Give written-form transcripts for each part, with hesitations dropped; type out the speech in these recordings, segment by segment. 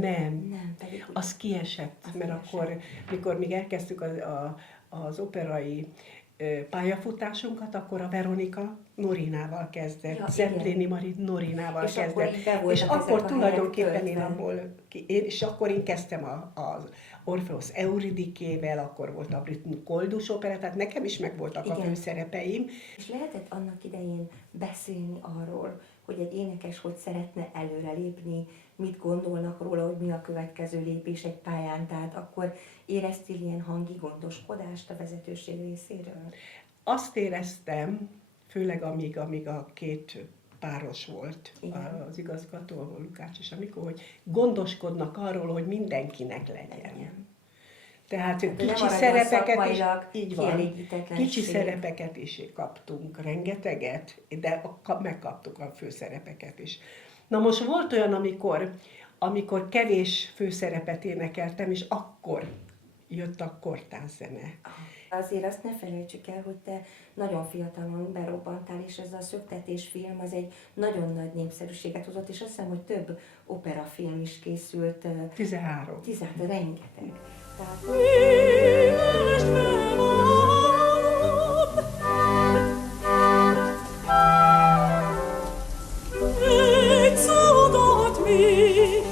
Nem. Pedig Az kiesett, az mert kiesett. akkor, mikor még elkezdtük az operai pályafutásunkat, akkor a Veronika Norinával kezdett, Ja, Zeppelini igen. Marit Norinával És akkor kezdett. így be És voltak akkor ezek a helyek tulajdonképpen én töltve. és akkor én kezdtem az Orpheus Euridikével, akkor volt a Brit Koldus opera, tehát nekem is megvoltak a Igen. főszerepeim. És lehetett annak idején beszélni arról, hogy egy énekes hogy szeretne előrelépni, mit gondolnak róla, hogy mi a következő lépés egy pályán, tehát akkor éreztél ilyen hangi gondoskodást a vezetőség részéről? Azt éreztem, főleg amíg a két páros volt, Igen. az igazgató, a Lukács és a Mikó, hogy gondoskodnak arról, hogy mindenkinek legyen. Igen. Tehát Hát, hogy ne kicsi maradjon szerepeket is, szakmailag így van, kielégítetlenség. kicsi szerepeket is kaptunk, rengeteget, de megkaptuk a főszerepeket is. Na most volt olyan, amikor kevés főszerepet énekeltem, és akkor jött a kortárs-zene. Azért azt ne felejtsük el, hogy te nagyon fiatalon berobbantál, és ez a szöktetésfilm az egy nagyon nagy népszerűséget hozott, és azt hiszem, hogy több operafilm is készült. 13. Rengeteg. Tehát, Egy szódott még,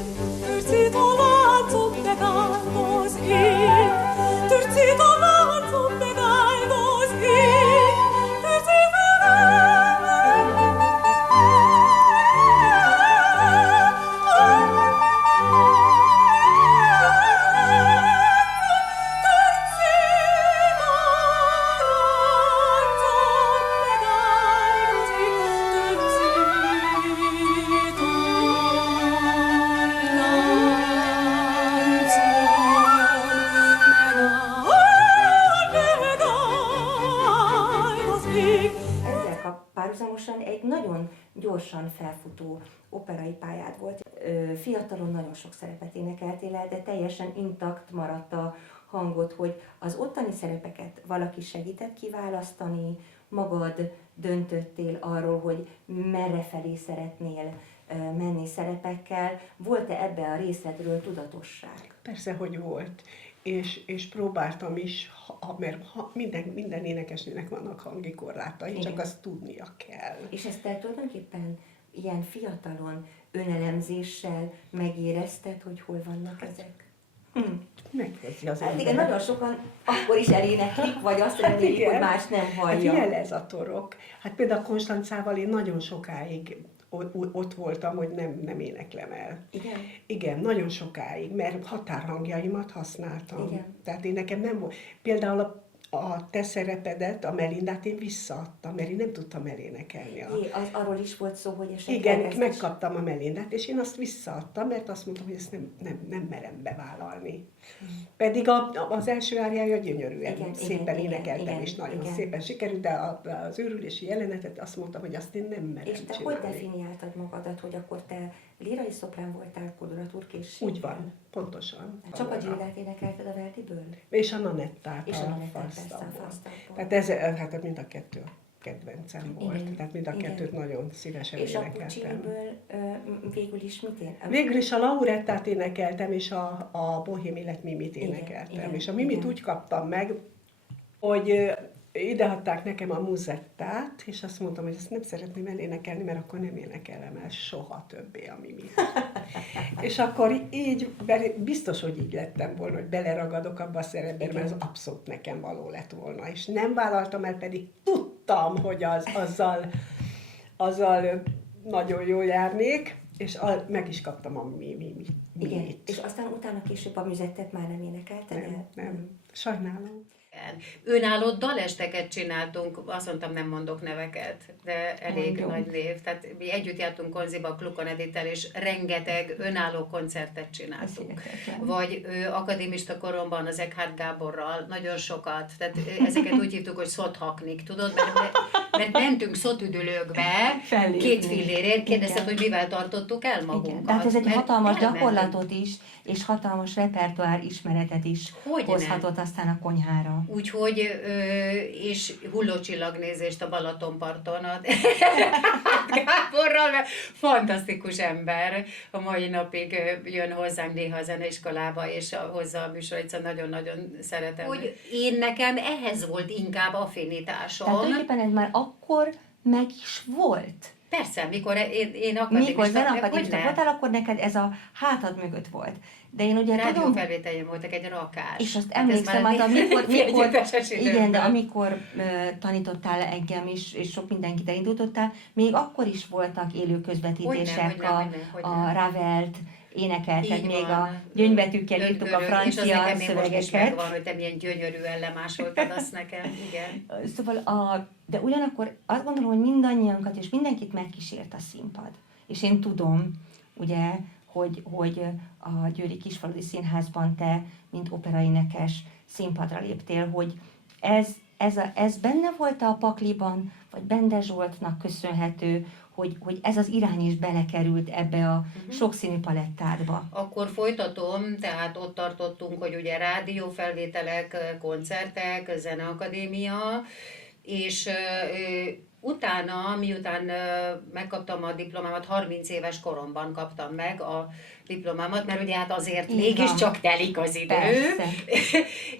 törcét a láncom megáldoz ég, törcét a láncom megáldoz ég, törcét a ezzel párhuzamosan egy nagyon gyorsan felfutó operai pályád volt. Fiatalon nagyon sok szerepet énekeltél el, de teljesen intakt maradt a hangod, hogy az ottani szerepeket valaki segített kiválasztani, magad döntöttél arról, hogy merre felé szeretnél menni szerepekkel. Volt-e ebbe a részedről tudatosság? Persze, hogy volt. És próbáltam is, mert minden énekesnőnek vannak hangi korlátai, Igen. csak azt tudnia kell. És ezt te tulajdonképpen ilyen fiatalon önelemzéssel megérezted, hogy hol vannak ezek? Megkezdi az Hát igen, ember. nagyon sokan akkor is eléneklik, vagy azt remélik, igen. hogy más nem Hát hallja. jelez a torok. Hát például Konstancával én nagyon sokáig ott voltam, hogy nem éneklem el. Igen? Igen, nagyon sokáig, mert határhangjaimat használtam. Igen. Tehát én nekem nem volt. Például a te szerepedet, a Melindát én visszaadtam, mert én nem tudtam elénekelni. Arról is volt szó, hogy esetleg Igen, ezt is- megkaptam a Melindát, és én azt visszaadtam, mert azt mondtam, hogy ezt nem merem bevállalni. Pedig az első áriája gyönyörűen, Igen, szépen igen, énekeltem, igen, és nagyon igen. szépen sikerült, de az őrülési jelenetet azt mondtam, hogy azt én nem merem És te csinálni. hogy definiáltad magadat, hogy akkor te lírai szoprán voltál koloratúrkészséggel? Úgy van, pontosan. Csak a Gildát énekelted a Vertiből? És a Nanettát, És a Nanettát, persze, a Falstaffból. Falstaffból. Tehát ez, hát mind a kettő kedvencem volt, Igen, tehát mind a igen. kettőt nagyon szívesen És a énekeltem. Pucciniből végül is mit él? Végül is a Laurettát énekeltem, és a Bohém élet Mimit Igen, énekeltem. igen, És a Mimit igen. úgy kaptam meg, hogy ideadták nekem a muzettát, és azt mondtam, hogy ezt nem szeretném elénekelni, mert akkor nem énekelem el soha többé a Mimit. És akkor így, biztos, hogy így lettem volna, hogy beleragadok abba a szerepbe, mert ez abszolút nekem való lett volna. És nem vállaltam el, pedig tudtam, hogy azzal nagyon jól járnék, és meg is kaptam a Mimit. Igen, és aztán utána később a müzettet már nem énekelted el? Nem. Sajnálom. Önálló dalesteket csináltunk, azt mondtam, nem mondok neveket, de elég Mondjuk. nagy név. Tehát mi együtt jártunk Konziba, Klukon Edittel, és rengeteg önálló koncertet csináltunk. Vagy akadémista koromban az Eckhard Gáborral, nagyon sokat. Tehát ezeket úgy hívtuk, hogy szothaknik, tudod? Mert mert mentünk szotüdülőkbe, Fellépni. 2 fillérért, kérdezted, Igen. hogy mivel tartottuk el magunkat. Igen. Tehát ez egy Mert hatalmas elmentünk. gyakorlatot is, és hatalmas repertoár ismeretet is Hogyne. hozhatott aztán a konyhára. Úgyhogy, és hullócsillagnézést a Balatonparton a Gáborral, mert fantasztikus ember. A mai napig jön hozzánk néha a zeneiskolába, és hozza a műsor, egyszerűen nagyon-nagyon szeretem. Hogy én nekem ehhez volt inkább affinitásom. Tehát tulajdonképpen ez már akkor meg is volt. Persze, mikor én akadémista Mikor vagyok, zeneakadémista hogyne? voltál, akkor neked ez a hátad mögött volt. De én ugye tudom, Rádiófelvételjem voltak egy rakás. és azt Hát ez emlékszem, már hát amikor együttes igen, de időmben. amikor tanítottál engem is, és sok mindenkit elindítottál, még akkor is voltak élő közvetítések, Hogyne. a Ravelt énekelted, Így még van. a gyöngybetűkkel írtuk a Örök, és az francia nekem még most is szövegeket. megvan, hogy te milyen gyönyörűen lemásoltad azt nekem, igen. Szóval, de ugyanakkor azt gondolom, hogy mindannyiunkat és mindenkit megkísért a színpad. És én tudom, ugye, hogy a Győri Kisfaludy Színházban te, mint operaénekes színpadra léptél, hogy ez benne volt a pakliban, vagy Bende Zsoltnak köszönhető, hogy ez az irány is belekerült ebbe a sokszínű palettádba. Akkor folytatom, tehát ott tartottunk, hogy ugye rádiófelvételek, koncertek, zeneakadémia, és utána, miután megkaptam a diplomámat, 30 éves koromban kaptam meg a diplomámat, mert ugye hát azért Így mégiscsak telik az idő. Persze.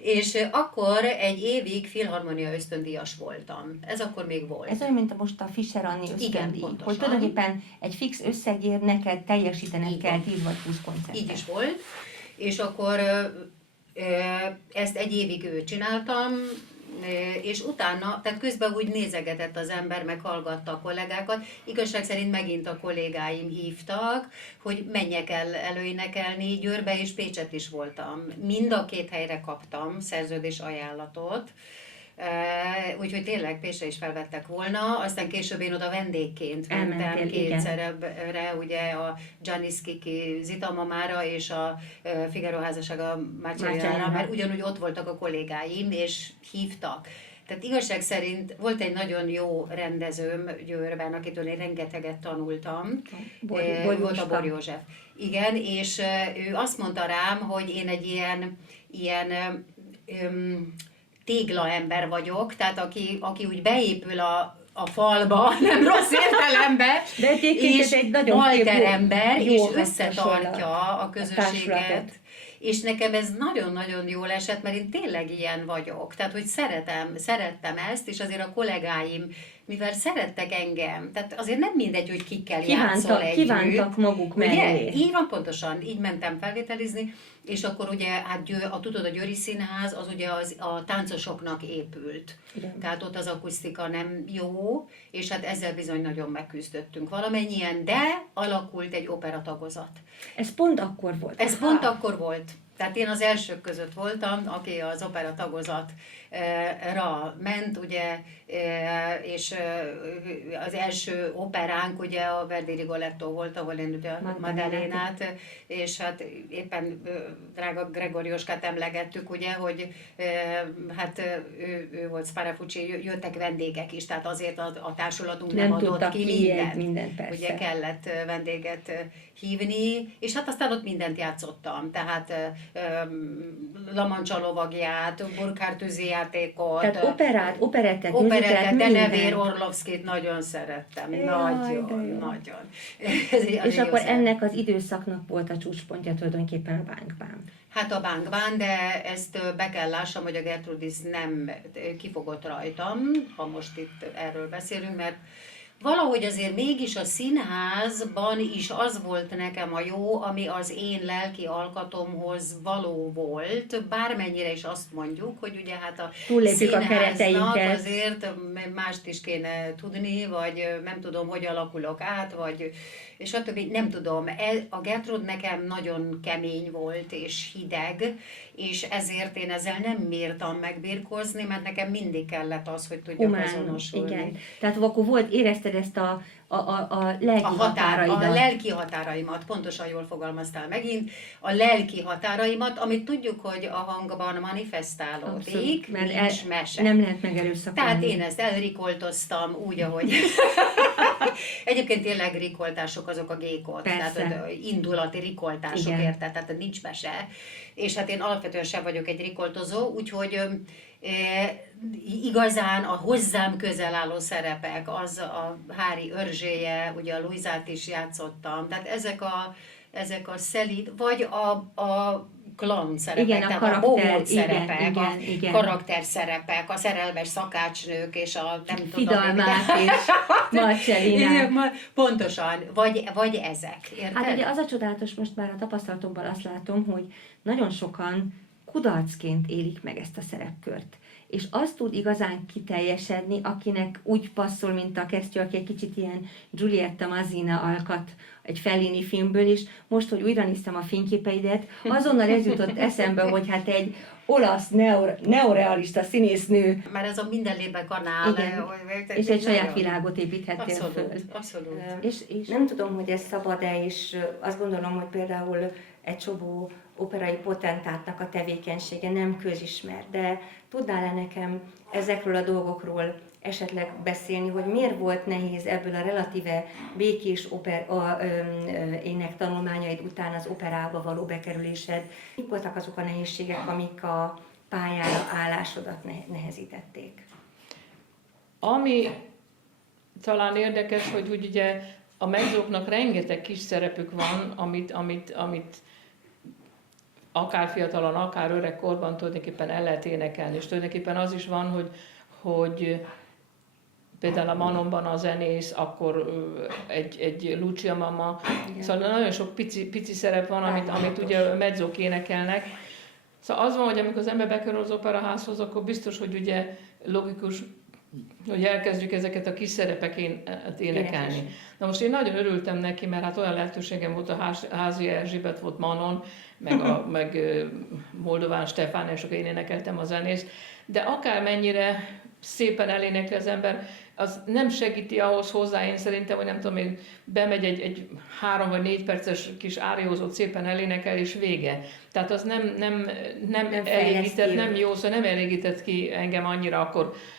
És akkor egy évig filharmonia ösztöndíjas voltam. Ez akkor még volt. Ez olyan, mint most a Fischer Anni Igen, ösztöndíj, pontosan. hogy tulajdonképpen egy fix összegért neked teljesítened Így kell van. 10 vagy 20 koncertet. Így is volt. És akkor ezt egy évig csináltam, és utána, tehát közben úgy nézegetett az ember, meg hallgatta a kollégákat. Igazság szerint megint a kollégáim hívtak, hogy menjek el előénekelni Győrbe, és Pécset is voltam. Mind a 2 helyre kaptam szerződés ajánlatot, úgyhogy tényleg Pécsre is felvettek volna, aztán később én oda vendégként mentem Elmentél, igen. kétszerre, ugye a Giannis Kiki Zita mamára és a Figaro házassága Mácsi Jánára, mert ugyanúgy ott voltak a kollégáim, és hívtak. Tehát igazság szerint volt egy nagyon jó rendezőm Győrben, akitől én rengeteget tanultam. Volt a Bor József. Igen, és ő azt mondta rám, hogy én egy ilyen téglaember vagyok, tehát aki úgy beépül a falba, nem rossz értelemben, De egyébként és ez egy nagyon malterember, jó és hasonlat, összetartja a közösséget. társulatot. És nekem ez nagyon-nagyon jól esett, mert én tényleg ilyen vagyok. Tehát, hogy szerettem ezt, és azért a kollégáim, mivel szerettek engem, tehát azért nem mindegy, hogy kikkel játszol együtt. Kívántak maguk mellé. Ugye? Így van, pontosan. Így mentem felvételizni, és akkor ugye, hát tudod, a Győri Színház az ugye a táncosoknak épült. Igen. Tehát ott az akusztika nem jó, és hát ezzel bizony nagyon megküzdöttünk valamennyien, de alakult egy operatagozat. Ez pont akkor volt. Ez pont akkor volt. Tehát én az elsők között voltam, aki az opera tagozatra ment, ugye, és az első operánk ugye a Verdi Rigoletto volt, ahol én ugye a Maddalénát, és hát éppen drága Gregorioskát emlegettük, ugye, hogy hát ő volt Sparafucci, jöttek vendégek is, tehát azért a társulatunk nem adott ki mindent. Persze. Ugye kellett vendéget hívni, és hát aztán ott mindent játszottam, tehát La Mancha lovagját, Burkhard tűzijátékot, Tehát operettet, de Nevér Orlovszkit nagyon szerettem, nagyon. És akkor ennek az időszaknak volt a csúcspontja tulajdonképpen a Bánkbán. Hát a Bánkbán, de ezt be kell lássam, hogy a Gertrudis nem kifogott rajtam, ha most itt erről beszélünk, mert valahogy azért mégis a színházban is az volt nekem a jó, ami az én lelki alkatomhoz való volt, bármennyire is azt mondjuk, hogy ugye hát a túllépjük a színháznak kereteinket. azért mást is kéne tudni, vagy nem tudom, hogy alakulok át, vagy és stb. Nem tudom, a Gertrud nekem nagyon kemény volt és hideg, és ezért én ezzel nem mértam megbirkózni, mert nekem mindig kellett az, hogy tudjak azonosulni. Igen. Tehát akkor érezted kiteszed ezt a lelki határaidat. A lelki határaimat, pontosan jól fogalmaztál megint, a lelki határaimat, amit tudjuk, hogy a hangban manifestálódik, Abszolút, mert nincs mese. nem lehet megerőszakolni. Tehát én ezt elrikoltoztam úgy, ahogy... Egyébként tényleg rikoltások azok a gékot, Persze. tehát indulati rikoltások, Igen. érted? Tehát nincs mese. És hát én alapvetően sem vagyok egy rikoltozó, úgyhogy igazán a hozzám közel álló szerepek, az a Hári Örzséje, ugye a Luizát is játszottam, tehát ezek a szelíd, vagy a clown szerepek, Igen, a tehát karakter, a bómod szerepek, igen. karakterszerepek, a szerelmes szakácsnők, és a nem tudom... Fidalmát és Marcellinát. Igen, pontosan, vagy ezek, érted? Hát ugye az a csodálatos, most már a tapasztalatomban azt látom, hogy nagyon sokan kudarcként élik meg ezt a szerepkört. És azt tud igazán kiteljesedni, akinek úgy passzol, mint a Kesztyű, aki egy kicsit ilyen Giulietta Mazzina alkat egy Fellini filmből, és most, hogy újra néztem a fényképeidet, azonnal ez jutott eszembe, hogy hát egy olasz neorealista színésznő. Már ez a minden lébe kanál. Igen. És egy saját világot építhettél föl. Abszolút. És nem tudom, hogy ez szabad-e, és azt gondolom, hogy például egy csomó operai potentátnak a tevékenysége nem közismert, de tudnál-e nekem ezekről a dolgokról esetleg beszélni, hogy miért volt nehéz ebből a relatíve békés ének tanulmányaid után az operába való bekerülésed? Mik voltak azok a nehézségek, amik a pályára állásodat nehezítették? Ami talán érdekes, hogy úgy ugye a mezzóknak rengeteg kis szerepük van, amit akár fiatalon, akár öregkorban tulajdonképpen el lehet énekelni. És tulajdonképpen az is van, hogy például a Manonban a zenész, akkor egy Lucia mama, szóval nagyon sok pici szerep van, amit ugye mezzók énekelnek. Szóval az van, hogy amikor az ember bekerül az operaházhoz, akkor biztos, hogy ugye logikus, hogy elkezdjük ezeket a kis szerepeket énekelni. Na most én nagyon örültem neki, mert hát olyan lehetőségem volt, a Házi Erzsébet volt Manon, meg Moldován Stefán, és akkor én énekeltem a zenészt, de akármennyire szépen elénekli az ember, az nem segíti ahhoz hozzá, én szerintem, hogy nem tudom, én bemegy egy 3 vagy 4 perces kis áriózót szépen elénekel, és vége. Tehát az nem elégített, nem jó, szóval nem elégített ki engem annyira,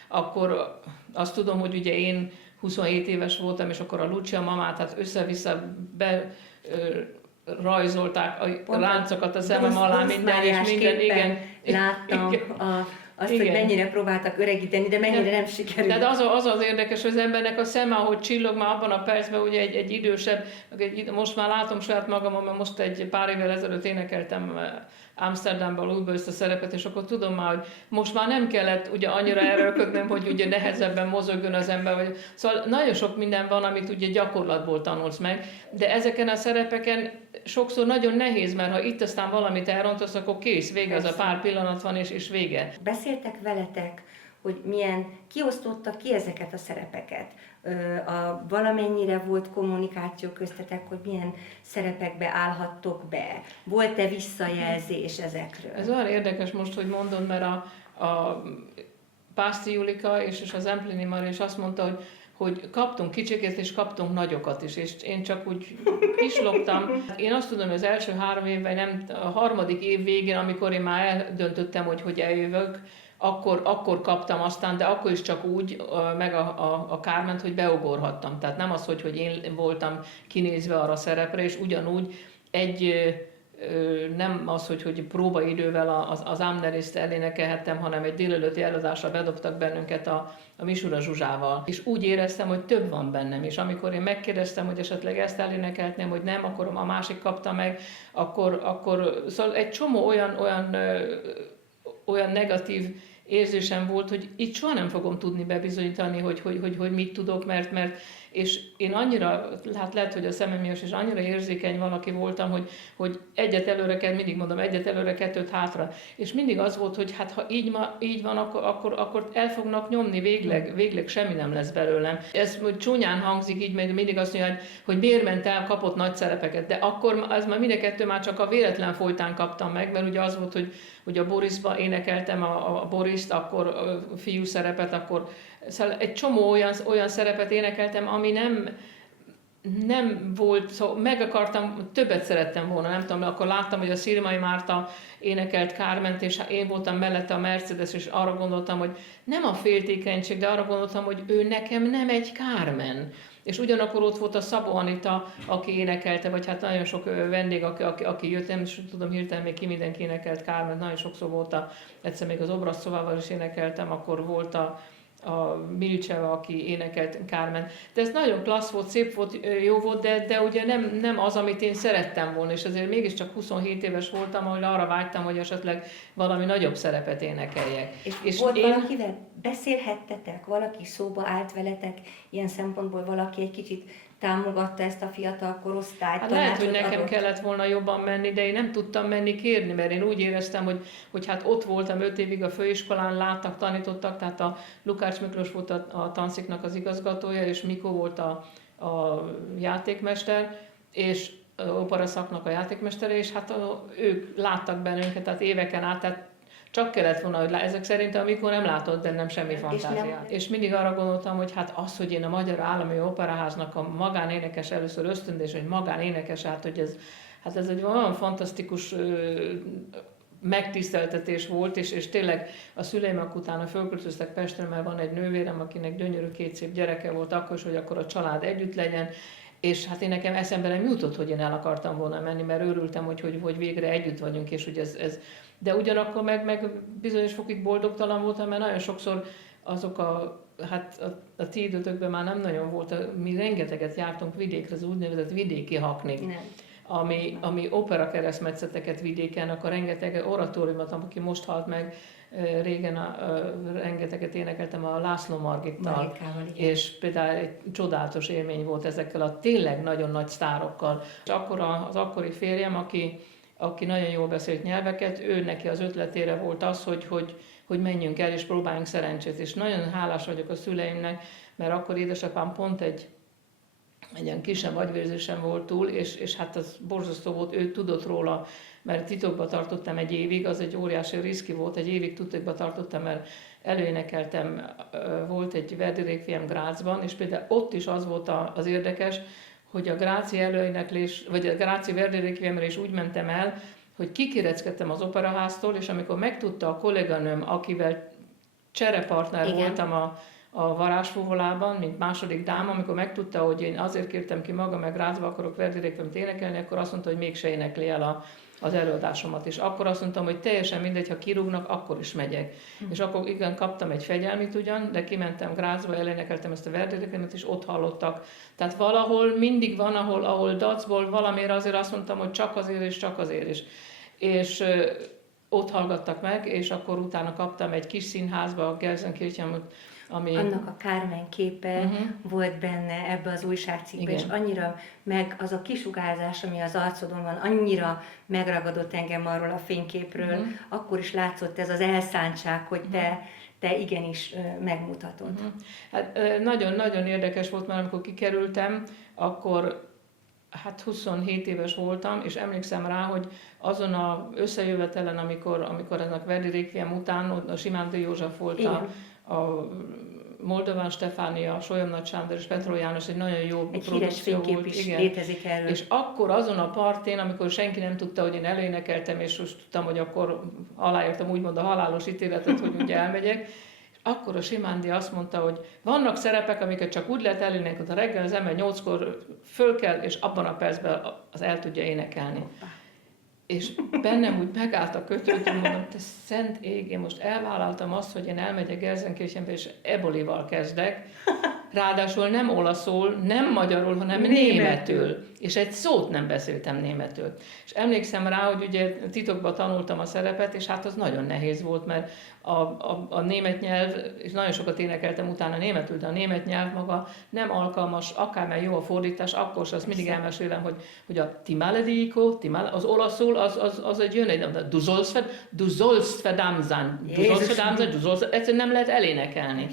akkor azt tudom, hogy ugye én 27 éves voltam, és akkor a Lucia mamát, hát össze-vissza rajzolták a láncokat a szemem alá, minden, és minden, igen. Láttam azt, hogy mennyire próbáltak öregíteni, de mennyire nem sikerült. Tehát az érdekes, hogy az embernek a szeme, ahogy csillog már abban a percben, ugye egy idősebb, most már látom saját magamon, mert most egy pár évvel ezelőtt énekeltem Amsterdamban újból ezt a szerepet, és akkor tudom már, hogy most már nem kellett ugye annyira erőlködnöm, hogy ugye nehezebben mozogjon az ember, vagy... Szóval nagyon sok minden van, amit ugye gyakorlatból tanulsz meg, de ezeken a szerepeken sokszor nagyon nehéz, mert ha itt aztán valamit elrontasz, akkor kész, vége, az a pár pillanat van, és vége. Beszéltek veletek, hogy kiosztottak ki ezeket a szerepeket? Valamennyire volt kommunikáció köztetek, hogy milyen szerepekbe állhattok be? Volt-e visszajelzés ezekről? Ez olyan érdekes most, hogy mondod, mert a Pászti Julika és az Emplini Mari is azt mondta, hogy kaptunk kicsiket és kaptunk nagyokat is, és én csak úgy kislogtam. Én azt tudom, hogy az első 3 évben, a 3. év végén, amikor én már eldöntöttem, hogy eljövök, akkor kaptam aztán, de akkor is csak úgy, meg a Kárment, hogy beugorhattam. Tehát nem az, hogy én voltam kinézve arra a szerepre, és ugyanúgy nem az, hogy próbaidővel az Amneriszt elénekelhettem, hanem egy délelőtti előadásra bedobtak bennünket a Misura Zsuzsával. És úgy éreztem, hogy több van bennem, és amikor én megkérdeztem, hogy esetleg ezt elénekeltném, hogy nem, akkor a másik kapta meg, akkor szóval egy csomó olyan negatív érzésem volt, hogy itt soha nem fogom tudni bebizonyítani, hogy mit tudok, mert és én annyira, hát lehet, hogy a szemem miatt, és annyira érzékeny valaki voltam, hogy egyet előre kell, mindig mondom, egyet előre, 2 hátra. És mindig az volt, hogy hát ha így van, akkor el fognak nyomni végleg semmi nem lesz belőlem. Ez csúnyán hangzik így, mert mindig azt mondja, hogy miért ment el, kapott nagy szerepeket. De akkor ez már mind a 2 már csak a véletlen folytán kaptam meg, mert ugye az volt, hogy a Borisba énekeltem a Boris Alice-t, akkor fiú szerepet, akkor szóval egy csomó olyan szerepet énekeltem, ami nem volt, szóval meg akartam, többet szerettem volna, nem tudom, akkor láttam, hogy a Szirmai Márta énekelt Carment, és én voltam mellette a Mercedes, és arra gondoltam, hogy nem a féltékenység, de arra gondoltam, hogy ő nekem nem egy Carmen. És ugyanakkor ott volt a Szabó Anita, aki énekelte, vagy hát nagyon sok vendég, aki jött, nem is tudom hirtelen még ki mindenki énekelt Carment, nagyon sokszor volt egyszer még az Obrasszovával is énekeltem, akkor volt a Milcseva, aki énekelt Carmen. De ez nagyon klassz volt, szép volt, jó volt, de ugye nem az, amit én szerettem volna, és azért mégiscsak 27 éves voltam, ahol arra vágytam, hogy esetleg valami nagyobb szerepet énekeljek. És volt valakivel beszélhettetek, valaki szóba állt veletek, ilyen szempontból valaki egy kicsit támogatta ezt a fiatal korosztályt? Hát lehet, hogy nekem kellett volna jobban menni, de én nem tudtam menni kérni, mert én úgy éreztem, hogy hát ott voltam 5 évig a főiskolán, láttak, tanítottak, tehát a Lukács Miklós volt a tanszéknak az igazgatója, és Mikó volt a játékmester, és operaszaknak a játékmestere, és hát ők láttak bennünket, tehát éveken át, tehát csak kellett volna, hogy ezek szerint a Mikó nem látott bennem semmi fantáziát. És mindig arra gondoltam, hogy hát az, hogy én a Magyar Állami Operaháznak a magánénekes, először ösztöndés, hogy magánénekes, hát ez egy olyan fantasztikus megtiszteltetés volt, és tényleg a szüleimek utána fölköltöztek Pestre, mert van egy nővérem, akinek gyönyörű 2 szép gyereke volt akkor is, hogy akkor a család együtt legyen, és hát én nekem eszembe nem jutott, hogy én el akartam volna menni, mert örültem, hogy végre együtt vagyunk, és hogy ez de ugyanakkor meg bizonyos fokig boldogtalan voltam, mert nagyon sokszor azok a ti időtökben már nem nagyon volt, mi rengeteget jártunk vidékre, az úgynevezett vidéki haknik, ami opera keresztmetszeteket vidéken, akkor rengeteg oratóriumot, aki most halt meg, régen rengeteget énekeltem a László Margittal, és például egy csodálatos élmény volt ezekkel a tényleg nagyon nagy sztárokkal. És akkor az akkori férjem, aki nagyon jól beszélt nyelveket, ő neki az ötletére volt az, hogy menjünk el és próbáljunk szerencsét. És nagyon hálás vagyok a szüleimnek, mert akkor édesapám pont egy ilyen kisebb agyvérzésen volt túl, és hát az borzasztó volt, ő tudott róla, mert titokba tartottam egy évig, az egy óriási riszki volt, egy évig titokba tartottam, mert előénekeltem, volt egy Verdi Requiem Grazban, és például ott is az volt az érdekes, hogy a Gráci előéneklés, vagy a Gráci Verdi Requiemre is úgy mentem el, hogy kikéreckedtem az operaháztól, és amikor megtudta a kolléganőm, akivel cserepartner voltam a varázsfúvolában, mint második dám, amikor megtudta, hogy én azért kértem ki magam, meg Grazba akarok Verdi Requiemt énekelni, akkor azt mondta, hogy mégse énekli el az előadásomat. És akkor azt mondtam, hogy teljesen mindegy, ha kirúgnak, akkor is megyek. És akkor igen, kaptam egy fegyelmit ugyan, de kimentem Grazba, elénekeltem ezt a Verdi Requiemet, és ott hallottak. Tehát valahol mindig van, ahol dacból valamiért azért azt mondtam, hogy csak azért és csak azért is. És ott hallgattak meg, és akkor utána kaptam egy kis színházba, a Gelsenkirchenben, ami... Annak a Carmen képe volt benne ebbe az újságcikkbe, és annyira az a kisugárzás, ami az arcodon van, annyira megragadott engem arról a fényképről, akkor is látszott ez az elszántság, hogy te igenis megmutatod. Hát nagyon-nagyon érdekes volt, mert amikor kikerültem, akkor hát 27 éves voltam, és emlékszem rá, hogy azon az összejövetelen, amikor ennek Verdi Requiem után, a Simándi József volt a Moldován Stefánia, Solyom Nagy Sándor és Petró János, egy nagyon jó egy produkció híres volt. Is létezik erről. És akkor azon a partén, amikor senki nem tudta, hogy én előénekeltem, és most tudtam, hogy akkor aláírtam úgymond a halálos ítéletet, hogy ugye elmegyek, és akkor a Simándi azt mondta, hogy vannak szerepek, amiket csak úgy lehet elénekelni, hogy a reggel az ember 8-kor föl kell, és abban a percben az el tudja énekelni. És bennem úgy megállt a kötő, hogy mondom, te szent ég, én most elvállaltam azt, hogy én elmegyek Gelsenkirchenbe, és ebolival kezdek. Ráadásul nem olaszul, nem magyarul, hanem németül. És egy szót nem beszéltem németül. És emlékszem rá, hogy ugye titokban tanultam a szerepet, és hát az nagyon nehéz volt, mert a német nyelv, és nagyon sokat énekeltem utána németül, de a német nyelv maga nem alkalmas, akármilyen jó a fordítás, akkor az mindig elmesélem, hogy a ti malediko, az olaszul, az egy jön egy, du sollst verdammt sein, egyszerűen nem lehet elénekelni.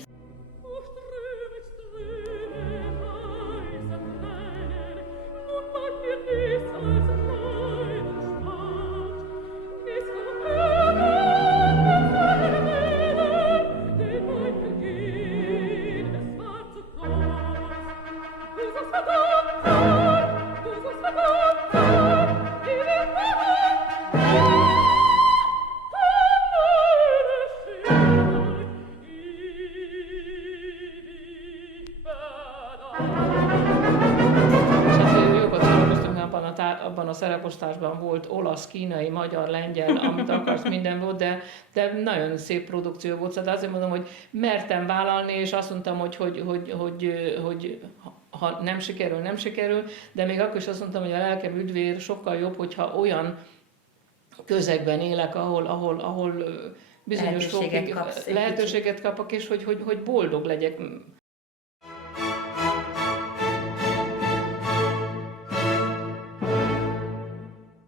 a szereposztásban volt olasz, kínai, magyar, lengyel, amit akarsz, minden volt, de nagyon szép produkció volt. Szóval azért mondom, hogy mertem vállalni, és azt mondtam, hogy ha nem sikerül, nem sikerül, de még akkor is azt mondtam, hogy a lelkem üdvér sokkal jobb, hogyha olyan közegben élek, ahol bizonyos Lehetőséget kapsz. lehetőséget kapok, és hogy boldog legyek.